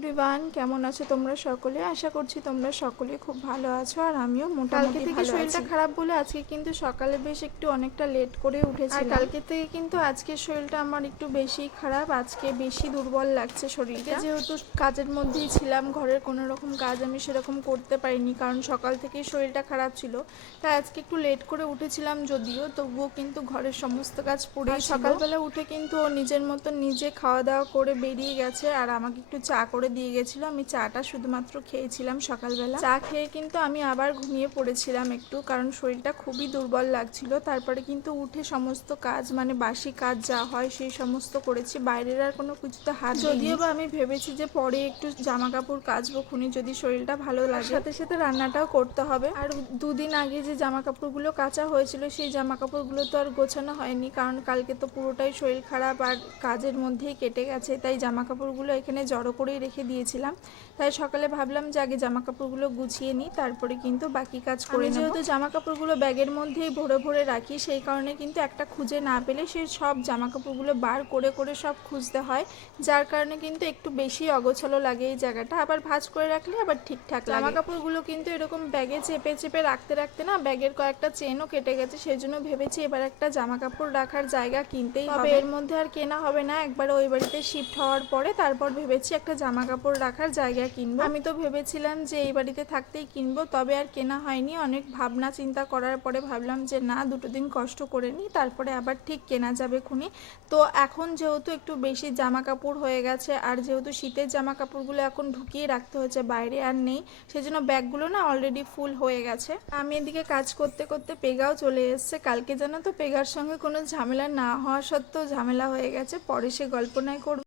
Everyone, কেমন আছো তোমরা সকলে? আশা করছি তোমরা সকলে খুব ভালো আছো আর আমিও মোটামুটি ভালো আছি। কালকে থেকে শরীরটা খারাপ বলে আজকে কিন্তু সকালে বেশ একটু অনেকটা লেট করে উঠেছি। আর কালকে থেকে কিন্তু আজকে শরীরটা আমার একটু বেশি খারাপ, আজকে বেশি দুর্বল লাগছে শরীরটা। যেহেতু কাজের মধ্যেই ছিলাম, ঘরের কোনো রকম কাজ আমি সেরকম করতে পারিনি, কারণ সকাল থেকেই শরীরটা খারাপ ছিল। তাই আজকে একটু লেট করে উঠেছিলাম যদিও, তবুও কিন্তু ঘরের সমস্ত কাজ পড়ে সকালবেলা উঠে কিন্তু ও নিজের মতো নিজে খাওয়া দাওয়া করে বেরিয়ে গেছে আর আমাকে একটু চা করে দিয়ে গেছিলো। আমি চাটা শুধুমাত্র খেয়েছিলাম সকালবেলা। চা খেয়ে কিন্তু আমি আবার ঘুমিয়ে পড়েছিলাম একটু, কারণ শরীরটা খুবই দুর্বল লাগছিল। তারপরে কিন্তু উঠে সমস্ত কাজ মানে বাসি কাজ যা হয় সেই সমস্ত করেছি, বাইরের আর কোনো কিছুতে হাত দিইনি। যদিও বা আমি ভেবেছি যে পরে একটু জামা কাপড় কাচবো খুনি যদি শরীরটা ভালো লাগে, সাথে সাথে রান্নাটাও করতে হবে। আর দুদিন আগে যে জামা কাপড়গুলো কাচা হয়েছিল সেই জামা কাপড়গুলো তো আর গোছানো হয়নি, কারণ কালকে তো পুরোটাই শরীর খারাপ আর কাজের মধ্যেই কেটে গেছে। তাই জামা কাপড়গুলো এখানে জড়ো করেই রেখে দিয়েছিলাম। তাই সকালে ভাবলাম যে আগে জামা কাপড়গুলো গুছিয়ে নিই, তারপরে কিন্তু বাকি কাজ করে নেব। যেহেতু জামা কাপড়গুলো ব্যাগের মধ্যেই ভরে ভরে রাখি, সেই কারণে কিন্তু একটা খুঁজে না পেলে সেই সব জামা কাপড়গুলো বার করে করে সব খুঁজতে হয়, যার কারণে কিন্তু একটু বেশি অগোছালো লাগে এই জায়গাটা। আবার ভাঁজ করে রাখলে আবার ঠিকঠাক লাগে। জামা কাপড়গুলো কিন্তু এরকম ব্যাগে চেপে চেপে রাখতে রাখতে না ব্যাগের কয়েকটা চেনও কেটে গেছে, সেই জন্য ভেবেছি এবার একটা জামা কাপড় রাখার জায়গা কিনতেই হবে। এর মধ্যে আর কেনা হবে না, একবার ওই বাড়িতে শিফট হওয়ার পরে তারপর ভেবেছি একটা জামা কাপড় রাখার জায়গা কিনবো। আমি তো ভেবেছিলাম যে এই বাড়িতে থাকতেই কিনবো, তবে আর কেনা হয়নি। অনেক ভাবনা চিন্তা করার পরে ভাবলাম যে না, দুটো দিন কষ্ট করে নিই, তারপরে আবার ঠিক কেনা যাবে খুনি। তো এখন যেহেতু একটু বেশি জামা কাপড় হয়ে গেছে আর যেহেতু শীতের জামা কাপড়গুলো এখন ঢুকিয়ে রাখতে হচ্ছে, বাইরে আর নেই, সেজন্য ব্যাগগুলো না অলরেডি ফুল হয়ে গেছে। আমি এদিকে কাজ করতে করতে পেগাও চলে এসছে। কালকে জানো তো পেগার সঙ্গে কোনো ঝামেলা না হওয়া সত্ত্বেও ঝামেলা হয়ে গেছে, পরে সে গল্প নাই করবো।